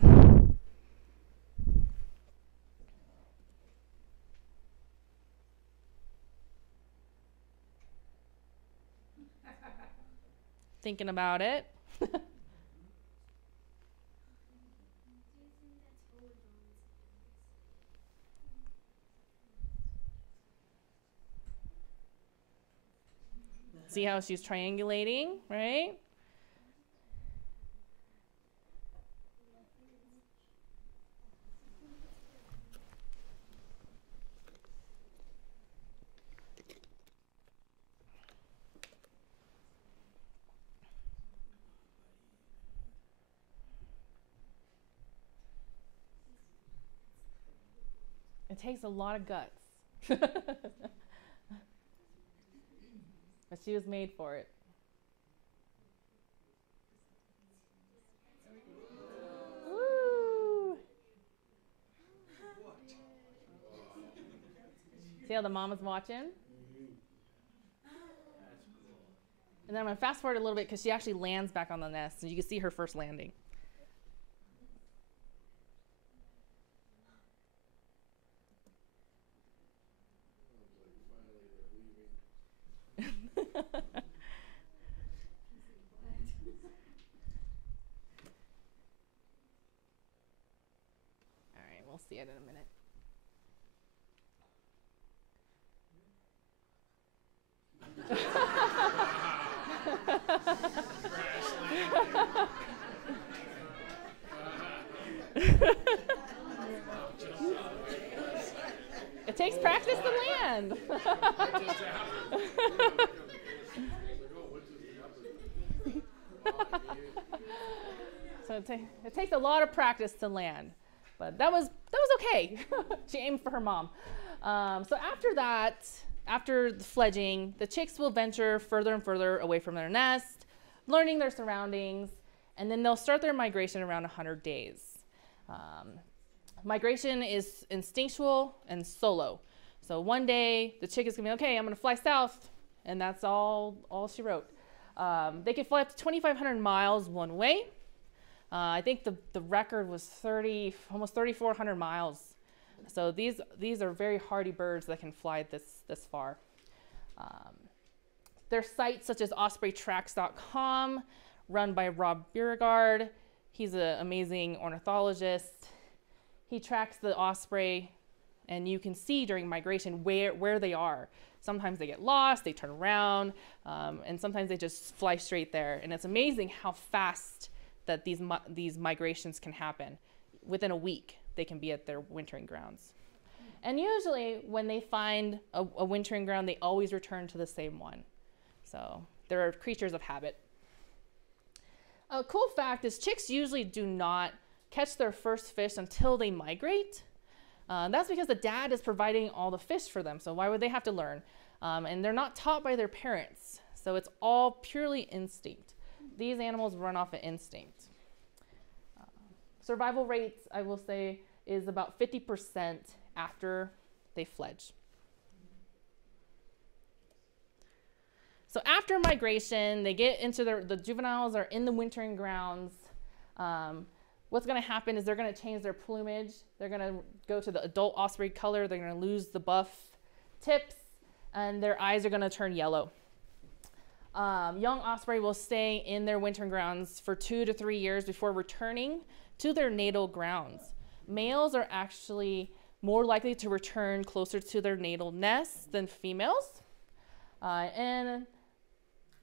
Thinking about it. See how she's triangulating, right? It takes a lot of guts. But she was made for it. Woo! See how the mama's watching? And then I'm going to fast forward a little bit because she actually lands back on the nest, and you can see her first landing. We'll see it in a minute. It takes practice to land. So it takes a lot of practice to land, but that was okay. She aimed for her mom. So after that, after the fledging, the chicks will venture further and further away from their nest, learning their surroundings, and then they'll start their migration around 100 days. Migration is instinctual and solo. So one day the chick is gonna be, okay, I'm gonna fly south, and that's all she wrote. They could fly up to 2,500 miles one way. I think the record was almost 3,400 miles. So these are very hardy birds that can fly this far. There's sites such as ospreytracks.com, run by Rob Beauregard. He's an amazing ornithologist. He tracks the osprey, and you can see during migration where they are. Sometimes they get lost, they turn around, and sometimes they just fly straight there. And it's amazing how fast that these migrations can happen. Within a week, they can be at their wintering grounds. And usually when they find a wintering ground, they always return to the same one. So they're creatures of habit. A cool fact is chicks usually do not catch their first fish until they migrate. That's because the dad is providing all the fish for them, so why would they have to learn? And they're not taught by their parents, so it's all purely instinct. These animals run off of instinct. Survival rates, I will say, is about 50% after they fledge. So after migration, they get into the juveniles are in the wintering grounds. What's going to happen is they're going to change their plumage. They're going to go to the adult osprey color. They're going to lose the buff tips, and their eyes are going to turn yellow. Young osprey will stay in their wintering grounds for 2 to 3 years before returning to their natal grounds. Males are actually more likely to return closer to their natal nests than females. And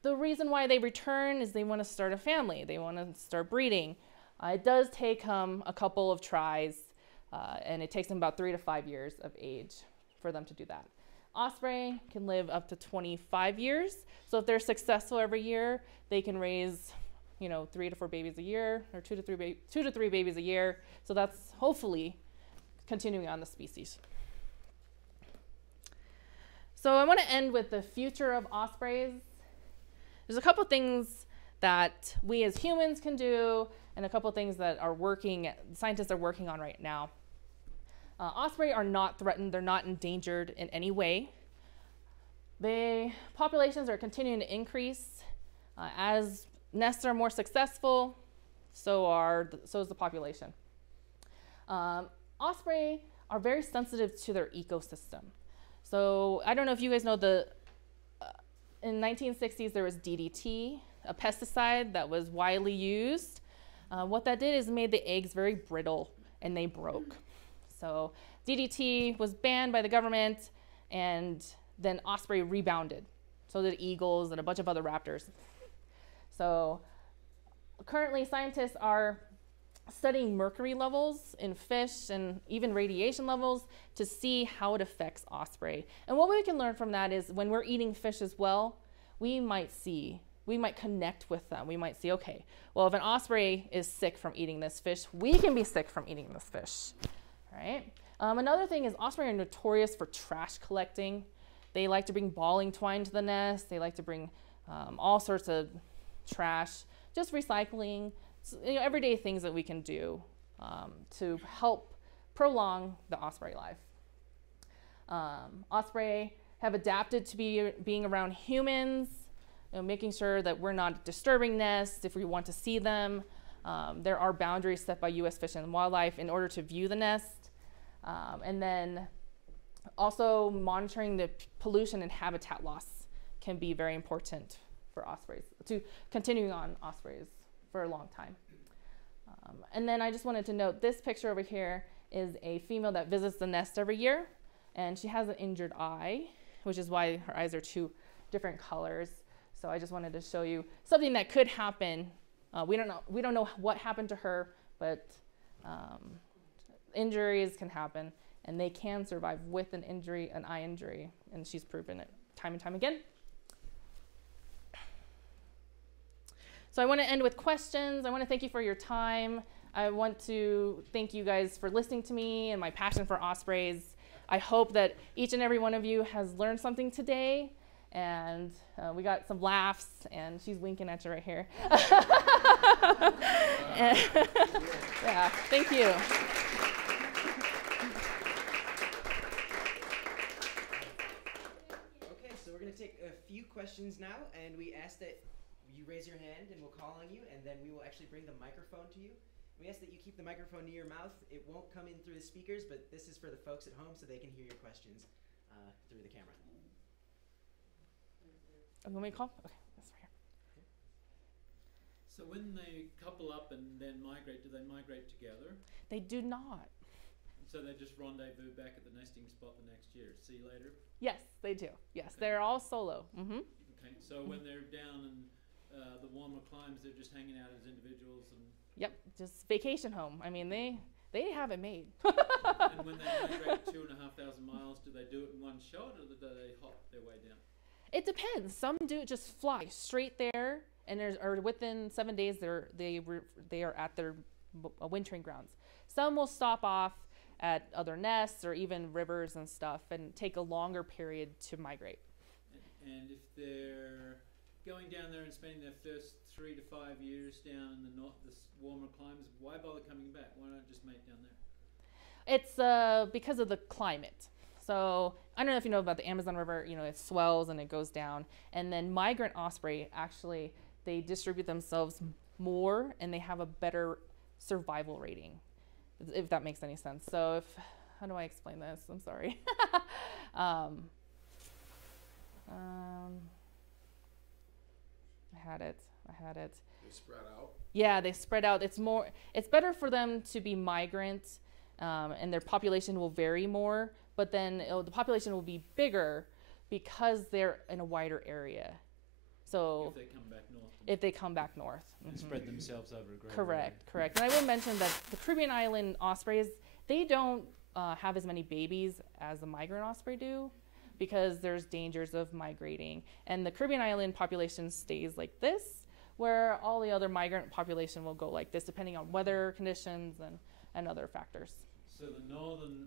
the reason why they return is they want to start a family. They want to start breeding. It does take a couple of tries, and it takes them about 3 to 5 years of age for them to do that. Osprey can live up to 25 years. So if they're successful every year, they can raise 3 to 4 babies a year, or 2 to 3 babies a year. So that's hopefully continuing on the species. So I want to end with the future of ospreys. There's a couple things that we as humans can do, and a couple things that scientists are working on right now. Osprey are not threatened. They're not endangered in any way. The populations are continuing to increase. As nests are more successful, so is the population. Osprey are very sensitive to their ecosystem. So I don't know if you guys know in 1960s there was DDT, a pesticide that was widely used. What that did is made the eggs very brittle and they broke. So DDT was banned by the government, and then osprey rebounded. So did eagles and a bunch of other raptors. So currently scientists are studying mercury levels in fish and even radiation levels to see how it affects osprey. And what we can learn from that is when we're eating fish as well, we might connect with them. We might see, okay, well, if an osprey is sick from eating this fish, we can be sick from eating this fish, right? Another thing is osprey are notorious for trash collecting. They like to bring balling twine to the nest. They like to bring all sorts of trash, just recycling, everyday things that we can do to help prolong the osprey life. Osprey have adapted to being around humans, making sure that we're not disturbing nests if we want to see them. There are boundaries set by U.S. Fish and Wildlife in order to view the nest. And then also monitoring the pollution and habitat loss can be very important for ospreys, to continuing on ospreys for a long time. And then I just wanted to note this picture over here is a female that visits the nest every year, and she has an injured eye, which is why her eyes are 2 different colors. So I just wanted to show you something that could happen. We don't know what happened to her, but injuries can happen, and they can survive with an injury, an eye injury, and she's proven it time and time again. So I want to end with questions. I want to thank you for your time. I want to thank you guys for listening to me and my passion for ospreys. I hope that each and every one of you has learned something today, and we got some laughs, and she's winking at you right here. Yeah, thank you. Okay, so we're going to take a few questions now, and we ask that you raise your hand, and we'll call on you, and then we will actually bring the microphone to you. We ask that you keep the microphone near your mouth. It won't come in through the speakers, but this is for the folks at home so they can hear your questions through the camera. Oh, you want me to call? Okay, that's right here. So when they couple up and then migrate, do they migrate together? They do not. So they just rendezvous back at the nesting spot the next year. See you later? Yes, they do. Yes, Okay. they're all solo. Mm-hmm. Okay, so when they're down in the warmer climes, they're just hanging out as individuals and... Yep, just vacation home. I mean, they have it made. And when they migrate 2,500 miles, do they do it in one shot, or do they hop their way down? It depends. Some do just fly straight there, and or within 7 days they are at their wintering grounds. Some will stop off at other nests or even rivers and stuff, and take a longer period to migrate. And if they're going down there and spending their first 3 to 5 years down in the warmer climes, why bother coming back? Why not just mate down there? It's because of the climate. So I don't know if you know about the Amazon River. You know, it swells and it goes down, and then migrant osprey actually they distribute themselves more, and they have a better survival rating, if that makes any sense. So how do I explain this? I'm sorry. I had it. They spread out? Yeah, they spread out. It's better for them to be migrant, and their population will vary more, but then the population will be bigger because they're in a wider area. So If they come back north. if they come back north. And spread themselves over a greater Correct. And I will mention that the Caribbean island ospreys, they don't have as many babies as the migrant osprey do, because there's dangers of migrating. And the Caribbean island population stays like this, where all the other migrant population will go like this, depending on weather conditions and other factors. So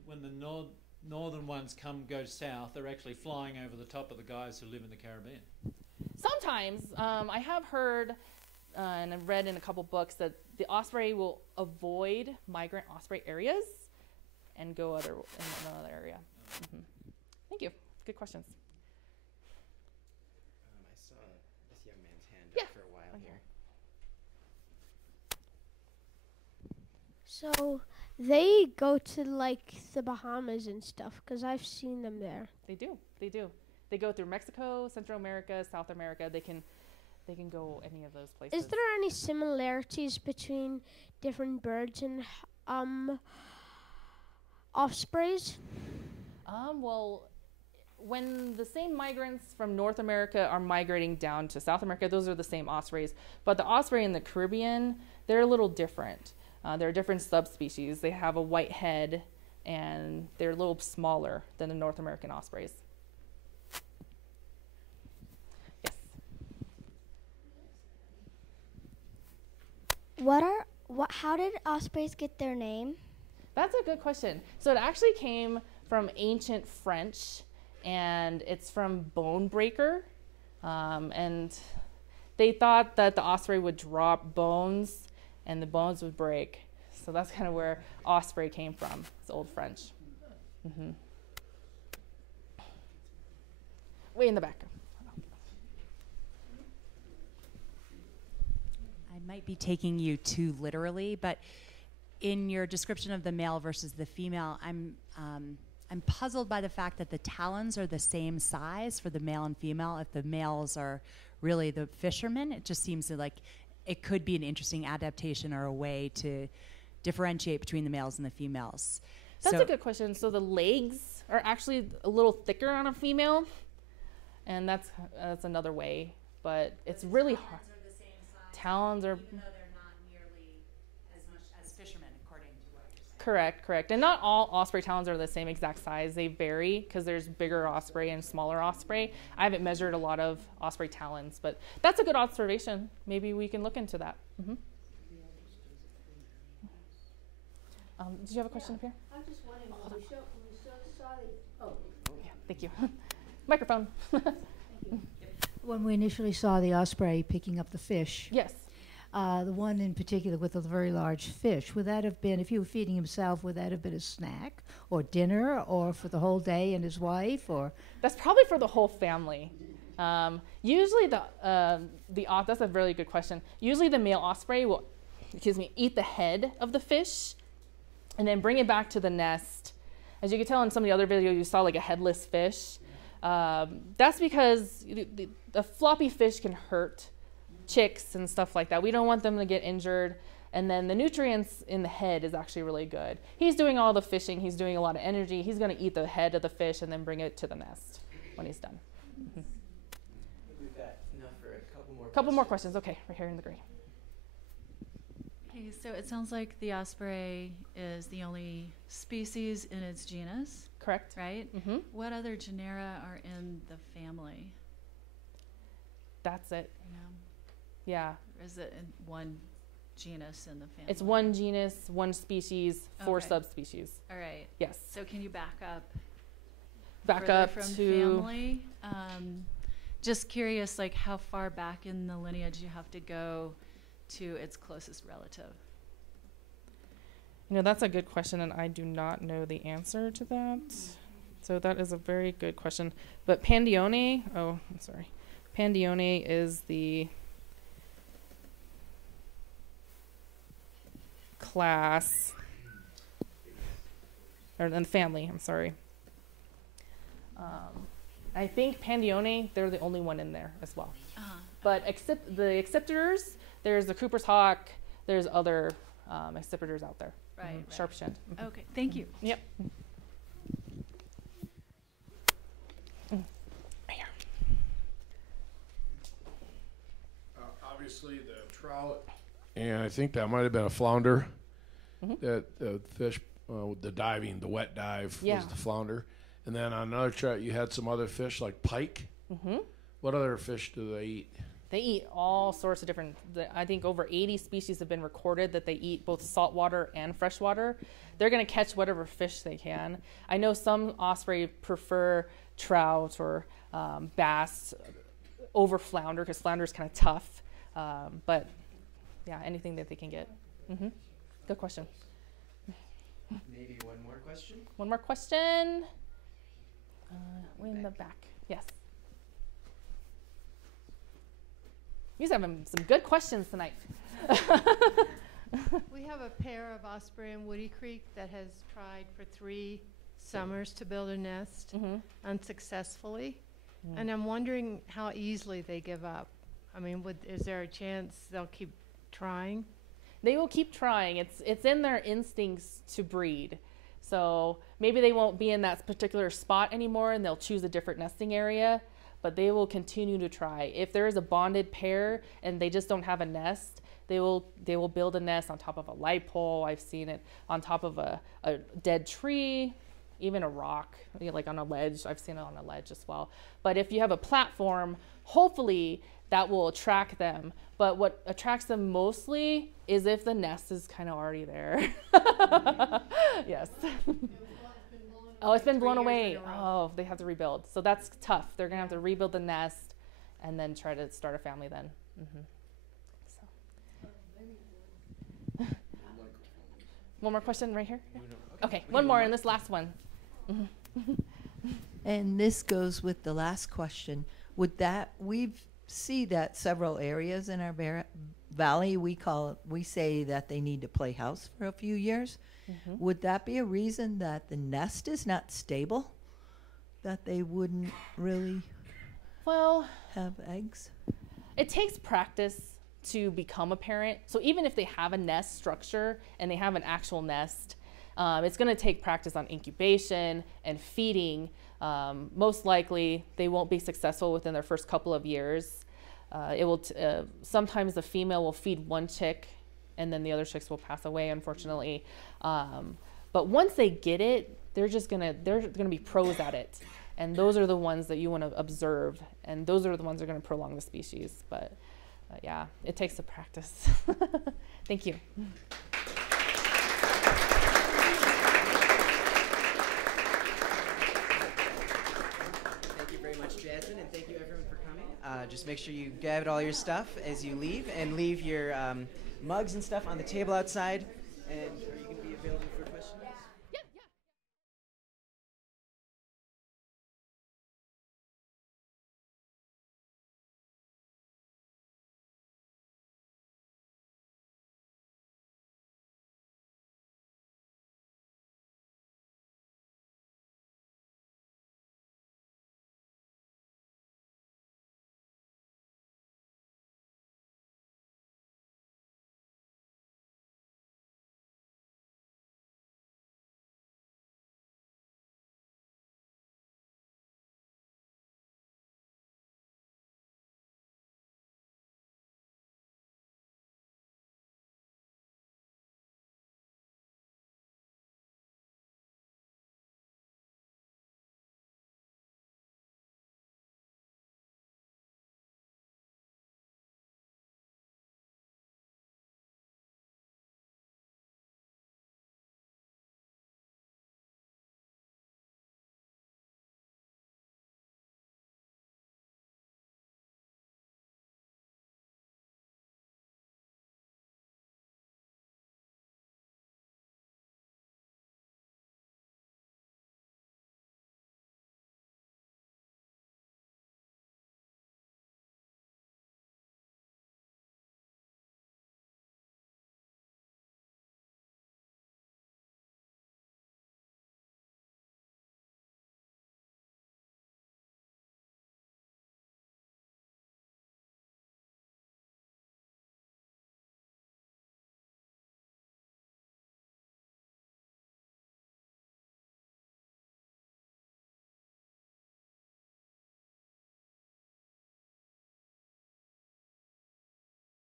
when the northern ones go south, they're actually flying over the top of the guys who live in the Caribbean. Sometimes I have heard and I've read in a couple books that the osprey will avoid migrant osprey areas and go in another area. Mm-hmm. Thank you. Good questions. I saw this young man's hand Yeah. up for a while here. So they go to like the Bahamas and stuff, because I've seen them there. They do. They go through Mexico, Central America, South America. They can go any of those places. Is there any similarities between different birds and ospreys? Well, when the same migrants from North America are migrating down to South America, those are the same ospreys. But the osprey in the Caribbean, they're a little different. They're different subspecies. They have a white head, and they're a little smaller than the North American ospreys. Yes. How did ospreys get their name? That's a good question. So it actually came from ancient French, and it's from bone breaker. And they thought that the osprey would drop bones and the bones would break. So that's kind of where osprey came from. It's Old French. Mm-hmm. Way in the back. I might be taking you too literally, but in your description of the male versus the female, I'm puzzled by the fact that the talons are the same size for the male and female. If the males are really the fishermen, it just seems like it could be an interesting adaptation or a way to differentiate between the males and the females. That's a good question. So the legs are actually a little thicker on a female, and that's another way, but it's really hard. Talons are even though they're not nearly as much as fishermen, according to what you're Correct, correct. And not all osprey talons are the same exact size. They vary because there's bigger osprey and smaller osprey. I haven't measured a lot of osprey talons, but that's a good observation. Maybe we can look into that. Did you have a question up here? I'm just wondering, when you saw the, Yeah, thank you. Microphone. when we initially saw the osprey picking up the fish, Yes. The one in particular with the very large fish, would that have been, if he were feeding himself, would that have been a snack or dinner or for the whole day and his wife, or? That's probably for the whole family. Usually that's a really good question. Usually the male osprey will, eat the head of the fish and then bring it back to the nest. As you can tell in some of the other videos, you saw like a headless fish. That's because the floppy fish can hurt chicks and stuff like that. We don't want them to get injured. And then the nutrients in the head is actually really good. He's doing all the fishing. He's doing a lot of energy. He's going to eat the head of the fish and then bring it to the nest when he's done. We've got enough for a couple more Couple more questions. Okay, right here in the gray. Okay, so it sounds like the osprey is the only species in its genus. Correct. Right? What other genera are in the family? That's it. You know? Yeah. Or is it in one genus in the family? It's one genus, one species, 4 Okay. subspecies. All right. Yes. So can you back up? Back further up from to family. Just curious, like how far back in the lineage you have to go to its closest relative. You know, that's a good question, and I do not know the answer to that. So that is a very good question. But Pandione, Pandione is the class, or the family, I'm sorry. I think Pandione, they're the only one in there as well. But the accipiters, there's the Cooper's hawk, there's other accipiters out there. Right. Sharp shinned. Okay, thank you. Yep. Obviously, the trout, and I think that might have been a flounder. That the fish, the diving, the wet dive was the flounder. And then on another chart, you had some other fish like pike. What other fish do they eat? They eat all sorts of different, I think over 80 species have been recorded that they eat both saltwater and freshwater. They're going to catch whatever fish they can. I know some osprey prefer trout or bass over flounder because flounder is kind of tough. But yeah, anything that they can get. Good question. Maybe one more question? One more question. Way in the back. Yes. You're having some good questions tonight. We have a pair of osprey in Woody Creek that has tried for 3 summers to build a nest unsuccessfully. And I'm wondering how easily they give up. I mean, is there a chance they'll keep trying? They will keep trying. It's in their instincts to breed. So maybe they won't be in that particular spot anymore and they'll choose a different nesting area, but they will continue to try. If there is a bonded pair and they just don't have a nest, they will build a nest on top of a light pole. I've seen it on top of a dead tree, even a rock, like on a ledge. I've seen it on a ledge as well. But if you have a platform, hopefully that will attract them. But what attracts them mostly is if the nest is kind of already there. Yes. Oh, it's been blown away. Oh, they have to rebuild. So that's tough. They're going to have to rebuild the nest and then try to start a family then. So. One more question right here? Okay, one more in this last one. And this goes with the last question. Would that, we see that several areas in our valley, we say that they need to play house for a few years. Would that be a reason that the nest is not stable? That they wouldn't really have eggs? It takes practice to become a parent. So even if they have a nest structure and they have an actual nest, it's going to take practice on incubation and feeding. Most likely they won't be successful within their first couple of years. Sometimes the female will feed one chick and then the other chicks will pass away, unfortunately. But once they get it, they're gonna be pros at it. And those are the ones that you want to observe, and those are the ones that are going to prolong the species. But yeah, it takes the practice. Thank you. Thank you very much, Jasmine, and thank you everyone for coming. Just make sure you grab all your stuff as you leave, and leave your mugs and stuff on the table outside. And are you going to be available